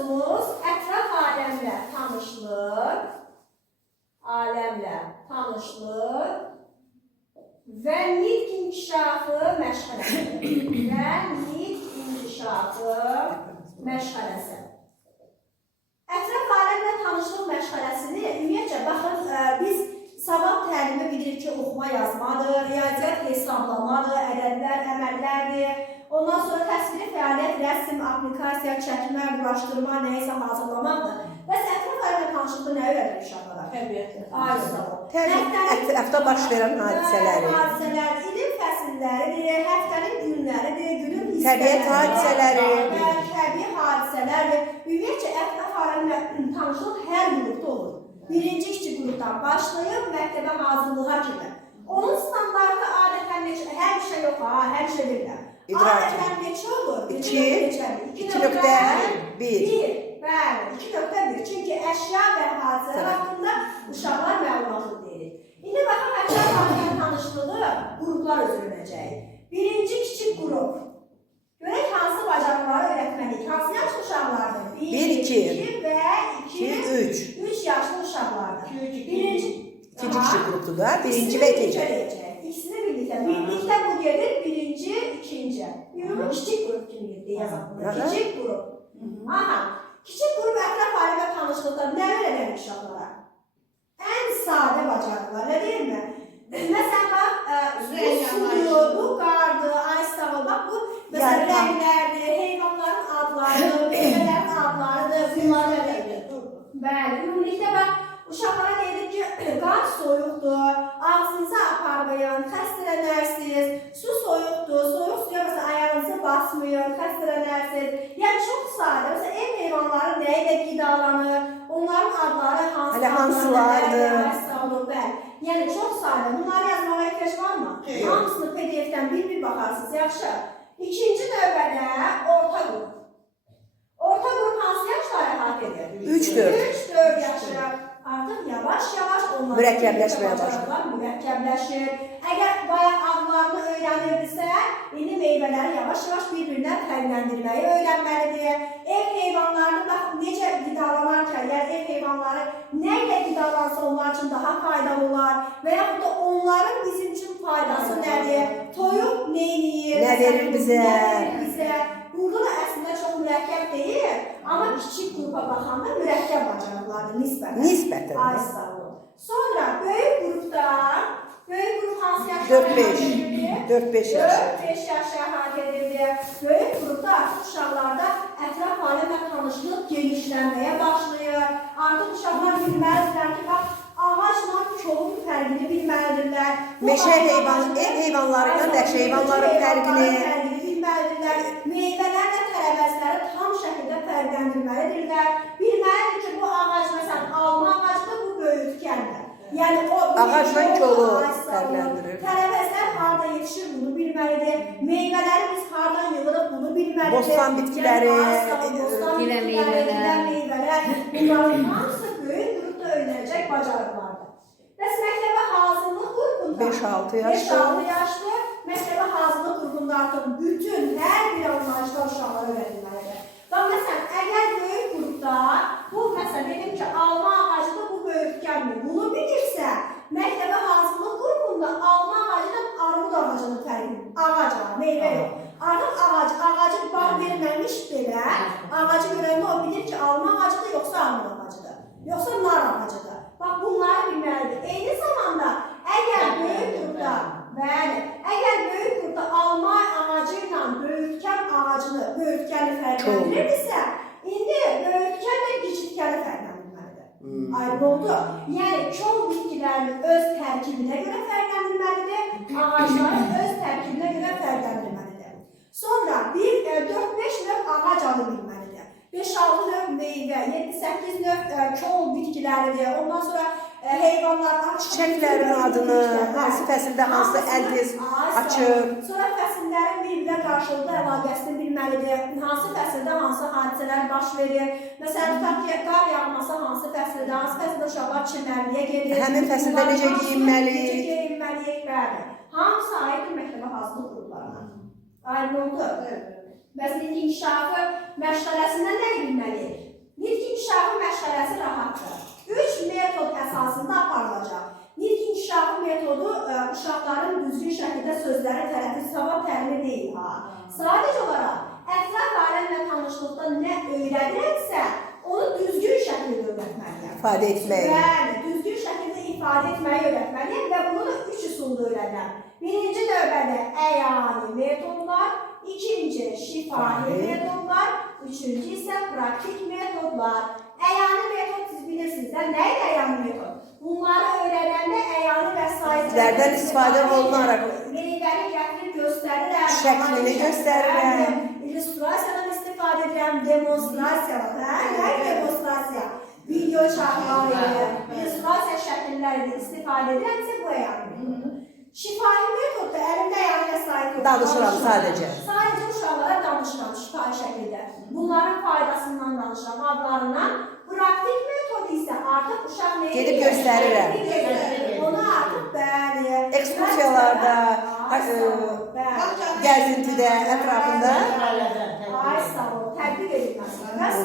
mövzumuz ətraf aləmlə tanışlıq, və nitq inkişafı məşğələsi. Ətraf aləmlə tanışlıq məşğələsini ümumiyyətcə, baxın, biz sabah təlimi bilirik ki, oxuma yazmadır, riyaziyyat hesablamadır, ədədlər, əməllərdir. Ondan sonra təsviri fəaliyyət, rəsm, aplikasiya, çəkmə, quraşdırma, nəyisə hazırlamaqdır. Bəs ətraf aləmlə tanışlıqda nə öyrədir uşaqlara? Təbiətdir. Ətrafda baş verən hadisələri. İlin fəsilləridir, həftənin günləridir, günün hissələri. Təbiət hadisələri. Təbii hadisələrdir. Ümumiyyətcə, ətraf aləmlə tanışlıq hər qrupda olur. Birinci kiçik qrupdan başlayıb məktəbə hazırlığa kimi. Onun standartı adətən neçə, həmişə yox ha, həmişə deyirlər. Adətən neçə olur? 2.1. Bəli, 2.1. Çünki əşya və hadisələr haqqında uşaqlar məlumatlı deyilir. İndi baxın, ətraf aləmlə tanışlığı qruplar özürüləcək. Birinci kiçik qrup. Görək hansı bacarıqları öyrətməliyik? Hansı yaşlı uşaqlardır? 1, 2 və 3 yaşlı uşaqlardır. İkinci kiçik qrupdur da, birinci və ikinci. İkisini birlikdə. Birlikdə bu gedir, birinci, ikinci. Ümumi kiçik qrup kimi yazaq. Kiçik qrup. Aha, kiçik qrup ətraf aləmlə tanışlıqda nə öyrədək uşaqlara? Ən sadə bacarıqlar, nə deyil mi? Məsələn, bax, bu sudur, bu qardır, ay sağ ol, bax, bu məsələn, rənglərdir, heyvanların adlarıdır, meyvələrin adlarıdır, bunları öyrədir. Bəli, ümumilikdə bax, uşaqlara deyilir ki, qar soyuqdur, ağzınıza aparmayın, xəstələnərsiniz, su soyuqdur, soyuq suya məsələn ayağınızı basmayın, xəstələnərsiniz. Yəni, çox sadə, məsələn, ev heyvanları nə ilə qidalanır, onların adları hansılardır? Yəni, çox sadə, bunları yazmağa ehtiyac varmı? Hamısını PDF-dən bir-bir baxarsınız, yaxşı. İkinci növbədə orta qrup. Orta qrup hansı yaşları əhatə edir? 3-4 yaşı. Artıq yavaş-yavaş onların mürəkkəbləşməyə başlayır. Mürəkkəbləşir. Əgər bayaq adlarını öyrənirdirsə, indi meyvələri yavaş-yavaş bir-birindən fərqləndirməyi öyrənməlidir. Ev heyvanlarını bax, necə qidalanarkən, yəni ev heyvanları nə ilə qidalansa onlar üçün daha faydalı olar və yaxud da onların bizim üçün faydası nədir? Toyuq neyniyir? Nə verir bizə? Burada da əslində çox mürəkkəb deyil, amma kiçik qrupa baxanda mürəkkəb bacarıqlardır nisbətən. Ay sağ olun. Sonra böyük qrupda, böyük qrup hansı yaşa 4-5 yaşı. 4-5 yaşa əhatə edilir. Böyük qrupda artıq uşaqlarda ətraf aləmlə tanışlıq genişlənməyə başlayır. Artıq uşaqlar bilməlidirlər ki, bax, ağacla kolun fərqini bilməlidirlər. Meşə heyvanlarından da heyvanların fərqini bilməlidirlər. Meyvələrlə tərəvəzləri tam şəkildə fərqləndirməlidirlər. Bilməlidir ki, bu ağac, məsələn, alma ağacdır, bu böyütkəndir. Yəni, ağacla kolu fərqləndirir. Tərəvəzlər harada yetişir, bunu bilməlidir. Meyvələri biz haradan yığırıq, bunu bilməlidir. Bostan bitkiləri, meyvələr, bunların hamısı böyük qrupda öyrənəcək bacarıqlardır. Bəs məktəbə hazırlıq qrupunda 5-6 yaşlı. Məktəbə hazırlıq qrupunda artıq bütün hər bir anlayışlar uşaqlara öyrədilməlidir. Bax, məsələn, əgər böyük qrupda, bu, məsələn, dedim ki, alma ağacıdır, bu böyütkəndir. Bunu bilirsə, məktəbə hazırlıq qrupunda alma ağacıdan armud ağacının fərqini, ağac var, meyvə yox. Artıq ağacı bağ verməmiş belə, ağacı görəndə o bilir ki, alma ağacıdır, yoxsa armud ağacıdır, yoxsa nar ağacıdır. Bax, bunları bilməlidir. Eyni zamanda, əgər böyük qrupda, əgər böyük qrupda alma ağacı ilə böyütkən ağacını, böyütkəni fərqləndirirsə, indi böyütkənlə gicitkəni fərqləndirməlidir. Aydın oldu. Yəni, kol bitkilərini öz tərkibinə görə fərqləndirməlidir, ağacları öz tərkibinə görə fərqləndirməlidir. Sonra 4-5 növ ağac adı bilməlidir. 5-6 növ meyvə, 7-8 növ kol bitkiləridir. Ondan sonra heyvanlar, çiçəklərin adını, hansı fəsildə hansı əldiz açır. Sonra fəsillərin bir-birə qarşılıqlı əlaqəsini bilməlidir. Hansı fəsildə hansı hadisələr baş verir. Məsələn, tutaq ki, qar yağması hansı fəsildə, hansı fəsildə uşaqlar çimərliyə gedir. Həmin fəsildə necə geyinməliyik? Necə geyinməliyik, bəli. Hamısı aiddir məktəbə hazırlıq qruplarına. Aydın oldu? Bəs inkişafı məşğələsindən nə bilməliyik? Nitq inkişafı məşğələsi rahatdır. 3 metod əsasında aparılacaq. Nitq inkişafı metodu uşaqların düzgün şəkildə sözləri tələffüz savab təlimi deyil ha. Sadəcə olaraq ətraf aləmlə tanışlıqda nə öyrədirəmsə, onu düzgün şəkildə öyrətməliyəm. İfadə etmək. Bəli, düzgün şəkildə ifadə etməyi öyrətməliyəm və bunu da 3 üsulda öyrənirəm. Birinci növbədə əyani metodlar, ikinci şifahi metodlar, üçüncü isə praktik metodlar. Əyani metod siz bilirsiniz də, nə idi əyani metod? Bunları öyrənəndə əyani vəsaitlərdən istifadə olunaraq meyvəni gətirib göstərirəm, şəklini göstərirəm, illüstrasiyadan istifadə edirəm, demonstrasiyadan, nə demonstrasiya? Video çarxları, illüstrasiya şəkilləri istifadə edirəmsə bu əyani metod. Şifahi metodda əlimdə əyani vəsait yox. Danışıram sadəcə. Sadəcə uşaqlara danışıram şifahi şəkildə. Bunların faydasından danışıram, adlarından. Praktik metod isə artıq uşaq nə edir? Gedib göstərirəm. Onu artıq bəli. Ekskursiyalarda, gəzintidə, ətrafında. Ay sağ ol, tətbiq edilməsin. Bəs